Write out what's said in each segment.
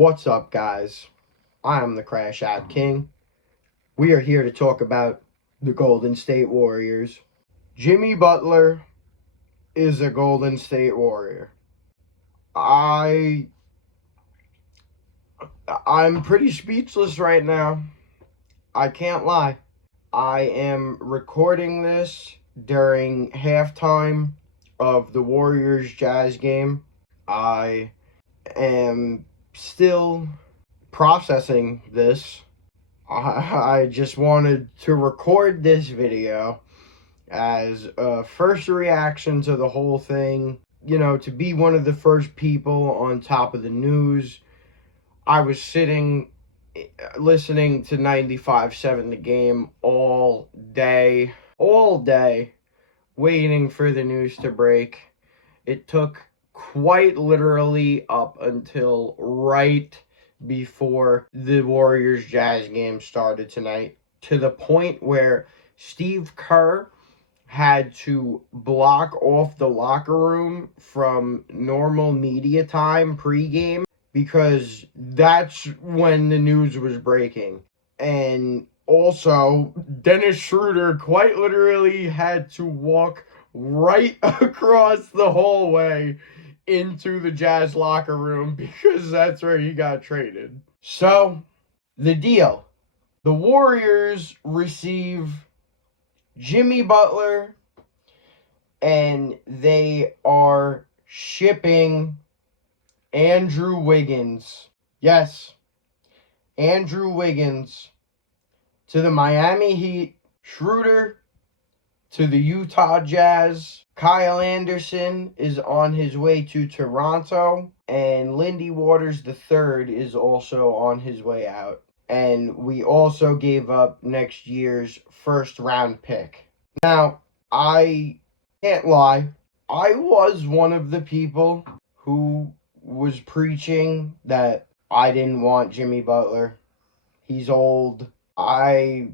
What's up, guys? I am the Crash Out King. We are here to talk about the Golden State Warriors. Jimmy Butler is a Golden State Warrior. I'm pretty speechless right now. I can't lie. I am recording this during halftime of the Warriors Jazz game. I am still processing this. I just wanted to record this video as a first reaction to the whole thing. You know, to be one of the first people on top of the news. I was sitting listening to 95.7 The Game all day, waiting for the news to break. It took quite literally up until right before the Warriors Jazz game started tonight, to the point where Steve Kerr had to block off the locker room from normal media time pregame because that's when the news was breaking. And also, Dennis Schroeder quite literally had to walk right across the hallway into the Jazz locker room because that's where he got traded. So, the deal. The Warriors receive Jimmy Butler, and they are shipping Andrew Wiggins. Yes, Andrew Wiggins to the Miami Heat. Schroeder to the Utah Jazz. Kyle Anderson is on his way to Toronto, and Lindy Waters III is also on his way out. And we also gave up next year's first round pick. Now, I can't lie, I was one of the people who was preaching that I didn't want Jimmy Butler. He's old. I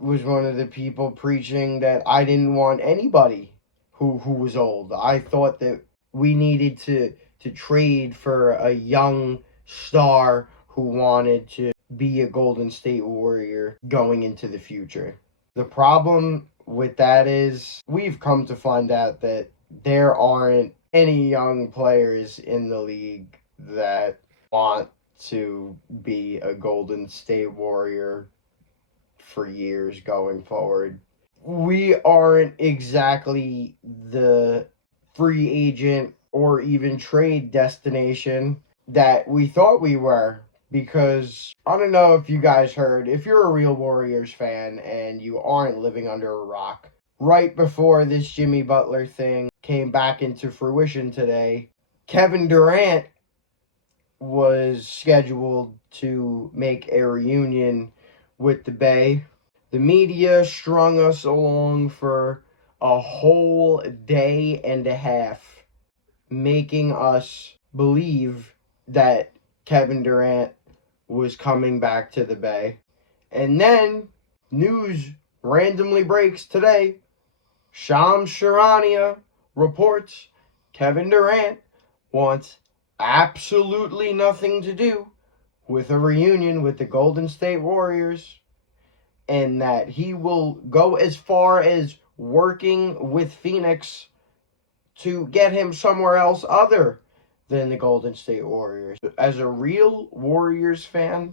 was one of the people preaching that I didn't want anybody who was old. I thought that we needed to trade for a young star who wanted to be a Golden State Warrior going into the future. The problem with that is we've come to find out that there aren't any young players in the league that want to be a Golden State Warrior for years going forward. We aren't exactly the free agent or even trade destination that we thought we were, because I don't know if you guys heard, if you're a real Warriors fan and you aren't living under a rock, right before this Jimmy Butler thing came back into fruition today, Kevin Durant was scheduled to make a reunion with the Bay. The media strung us along for a whole day and a half, making us believe that Kevin Durant was coming back to the Bay. And then news randomly breaks today. Shams Charania reports Kevin Durant wants absolutely nothing to do with a reunion with the Golden State Warriors, and that he will go as far as working with Phoenix to get him somewhere else other than the Golden State Warriors. As a real Warriors fan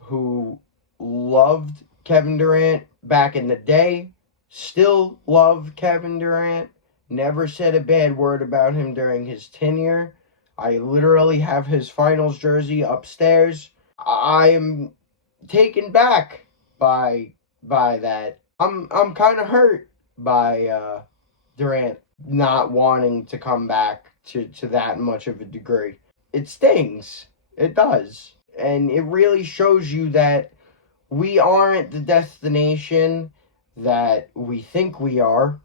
who loved Kevin Durant back in the day, still love Kevin Durant, never said a bad word about him during his tenure. I literally have his finals jersey upstairs. I am taken back by that. I'm kind of hurt by Durant not wanting to come back to that much of a degree. It stings. It does. And it really shows you that we aren't the destination that we think we are.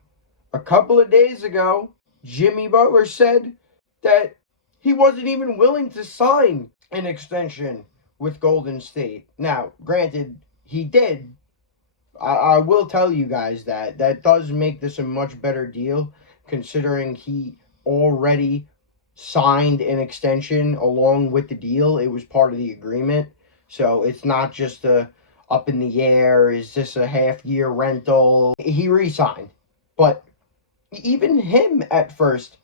A couple of days ago, Jimmy Butler said that he wasn't even willing to sign an extension with Golden State. Now, granted, he did. I will tell you guys that does make this a much better deal, considering he already signed an extension along with the deal. It was part of the agreement. So it's not just a up in the air, is this a half-year rental? He re-signed. But even him at first,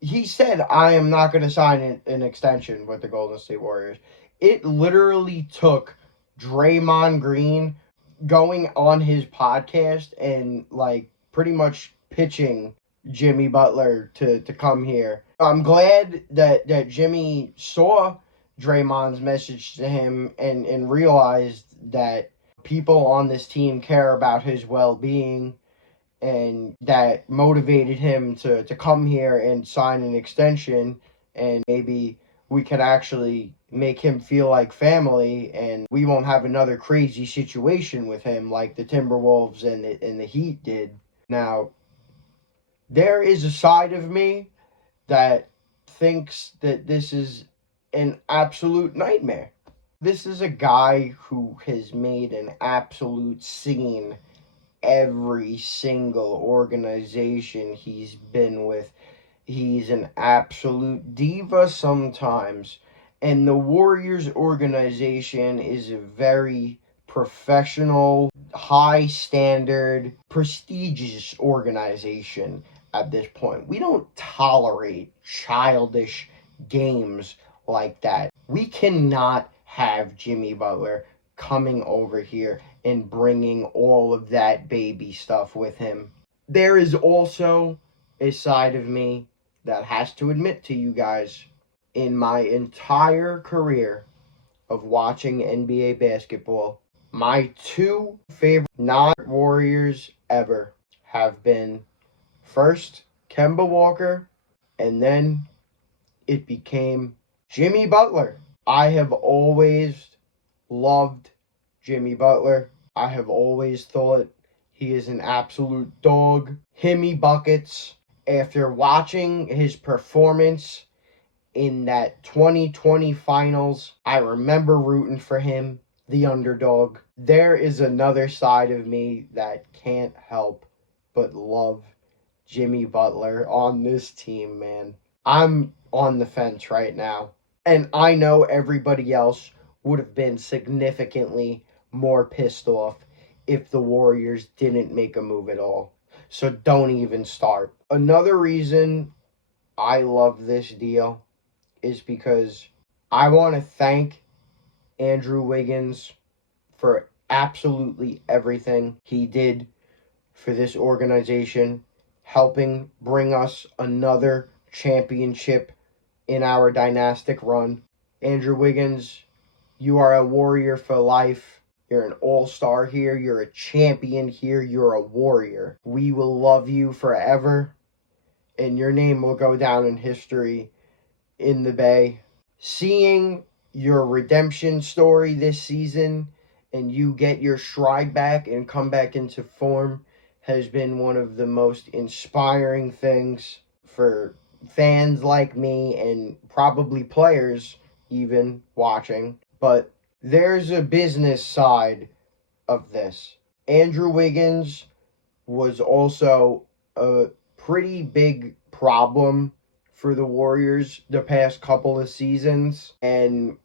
he said, I am not going to sign an extension with the Golden State Warriors. It literally took Draymond Green going on his podcast and like pretty much pitching Jimmy Butler to come here. I'm glad that Jimmy saw Draymond's message to him and realized that people on this team care about his well-being, and that motivated him to come here and sign an extension, and maybe we could actually make him feel like family and we won't have another crazy situation with him like the Timberwolves and the Heat did. Now, there is a side of me that thinks that this is an absolute nightmare. This is a guy who has made an absolute scene every single organization he's been with. He's an absolute diva sometimes. And the Warriors organization is a very professional, high standard, prestigious organization at this point. We don't tolerate childish games like that. We cannot have Jimmy Butler coming over here and bringing all of that baby stuff with him. There is also a side of me that has to admit to you guys, in my entire career of watching NBA basketball, my two favorite non-Warriors ever have been first Kemba Walker, and then it became Jimmy Butler. I have always loved Jimmy Butler. I have always thought he is an absolute dog. Himmy buckets. After watching his performance in that 2020 finals, I remember rooting for him, the underdog. There is another side of me that can't help but love Jimmy Butler on this team, man. I'm on the fence right now. And I know everybody else would have been significantly more pissed off if the Warriors didn't make a move at all. So don't even start. Another reason I love this deal is because I want to thank Andrew Wiggins for absolutely everything he did for this organization, helping bring us another championship in our dynastic run. Andrew Wiggins, you are a Warrior for life. You're an all-star here. You're a champion here. You're a Warrior. We will love you forever, and your name will go down in history in the Bay. Seeing your redemption story this season and you get your stride back and come back into form has been one of the most inspiring things for fans like me and probably players even watching. But there's a business side of this. Andrew Wiggins was also a pretty big problem for the Warriors the past couple of seasons. And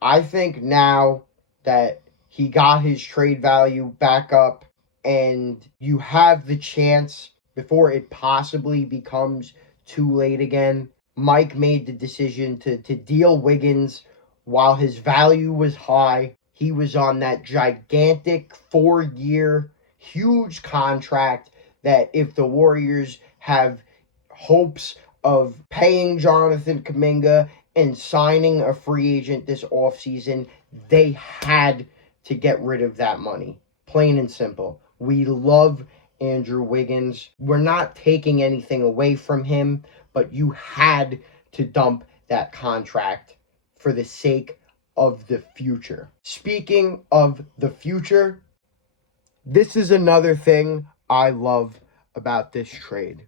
I think now that he got his trade value back up and you have the chance before it possibly becomes too late again, Mike made the decision to deal Wiggins while his value was high. He was on that gigantic 4-year, huge contract that if the Warriors have hopes of paying Jonathan Kuminga and signing a free agent this offseason, they had to get rid of that money. Plain and simple. We love Andrew Wiggins. We're not taking anything away from him, but you had to dump that contract for the sake of the future. Speaking of the future, this is another thing I love about this trade.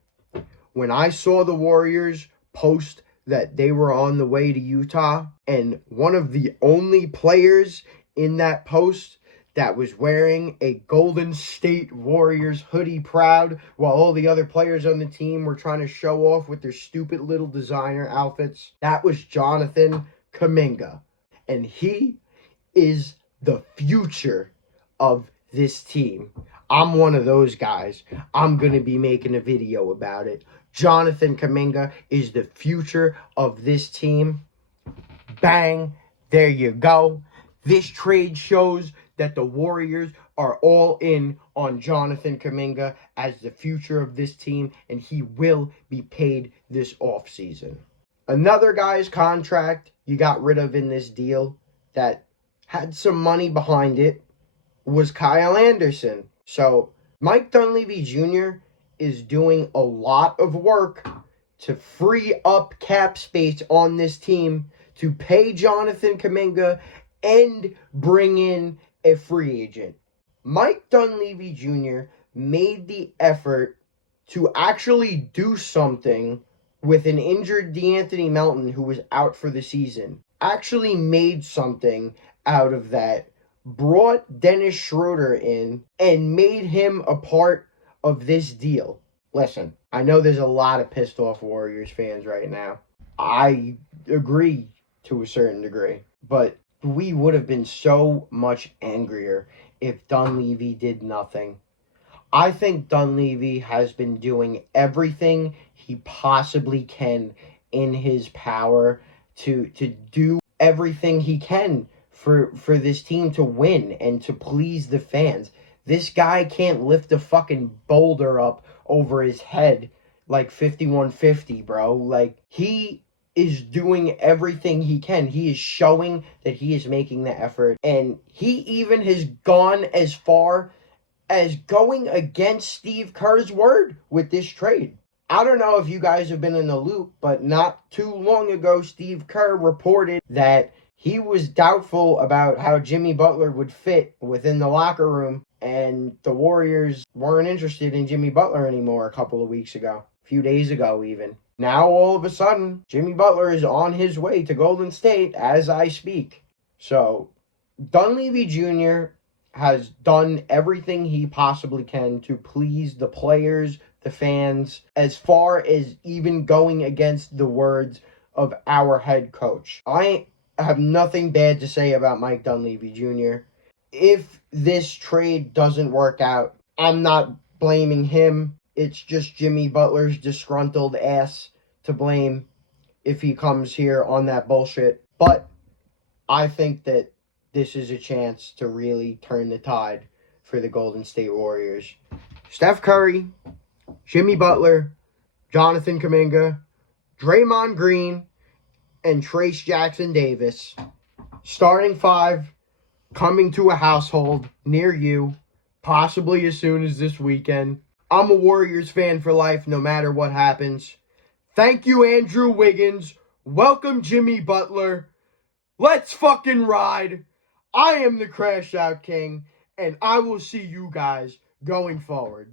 When I saw the Warriors post that they were on the way to Utah, and one of the only players in that post that was wearing a Golden State Warriors hoodie proud while all the other players on the team were trying to show off with their stupid little designer outfits. That was Jonathan Kuminga. And he is the future of this team. I'm one of those guys. I'm going to be making a video about it. Jonathan Kuminga is the future of this team. Bang. There you go. This trade shows that the Warriors are all in on Jonathan Kuminga as the future of this team, and he will be paid this offseason. Another guy's contract you got rid of in this deal that had some money behind it was Kyle Anderson. So Mike Dunleavy Jr. is doing a lot of work to free up cap space on this team to pay Jonathan Kuminga and bring in a free agent. Mike Dunleavy Jr. made the effort to actually do something with an injured DeAnthony Melton who was out for the season. Actually made something out of that. Brought Dennis Schroeder in and made him a part of this deal. Listen, I know there's a lot of pissed off Warriors fans right now. I agree to a certain degree, but we would have been so much angrier if Dunleavy did nothing. I think Dunleavy has been doing everything he possibly can in his power to do everything he can for this team to win and to please the fans. This guy can't lift a fucking boulder up over his head like 5150, bro. Like, he is doing everything he can. He is showing that he is making the effort. And he even has gone as far as going against Steve Kerr's word with this trade. I don't know if you guys have been in the loop, but not too long ago, Steve Kerr reported that he was doubtful about how Jimmy Butler would fit within the locker room, and the Warriors weren't interested in Jimmy Butler anymore a couple of weeks ago, a few days ago even. Now, all of a sudden, Jimmy Butler is on his way to Golden State as I speak. So, Dunleavy Jr. has done everything he possibly can to please the players, the fans, as far as even going against the words of our head coach. I have nothing bad to say about Mike Dunleavy Jr. If this trade doesn't work out, I'm not blaming him. It's just Jimmy Butler's disgruntled ass to blame if he comes here on that bullshit. But I think that this is a chance to really turn the tide for the Golden State Warriors. Steph Curry, Jimmy Butler, Jonathan Kuminga, Draymond Green, and Trace Jackson Davis. Starting five, coming to a household near you, possibly as soon as this weekend. I'm a Warriors fan for life, no matter what happens. Thank you, Andrew Wiggins. Welcome, Jimmy Butler. Let's fucking ride. I am the Crash Out King, and I will see you guys going forward.